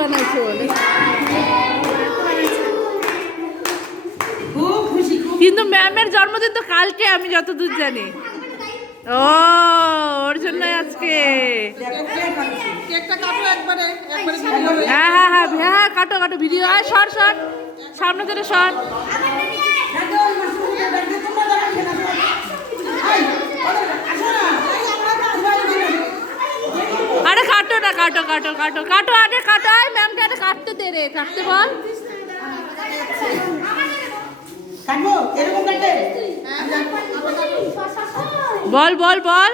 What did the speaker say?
বানাইছে বলে। কিন্তু ম্যামের জন্মদিন তো কালকে আমি যতদূর জানি। ও ওর জন্য আজকে। হয়ে হ্যাঁ হ্যাঁ হ্যাঁ কাটো কাটো ভিডিও। হ্যাঁ সর সর। সামনে থেকে শর্ট কাটো কাটো কাটো কাটো আরে কাটো আয় ম্যামকে আরে কাটতে দে রে কাটতে বল। কাটবো? এরকম কাটতে? বল বল বল।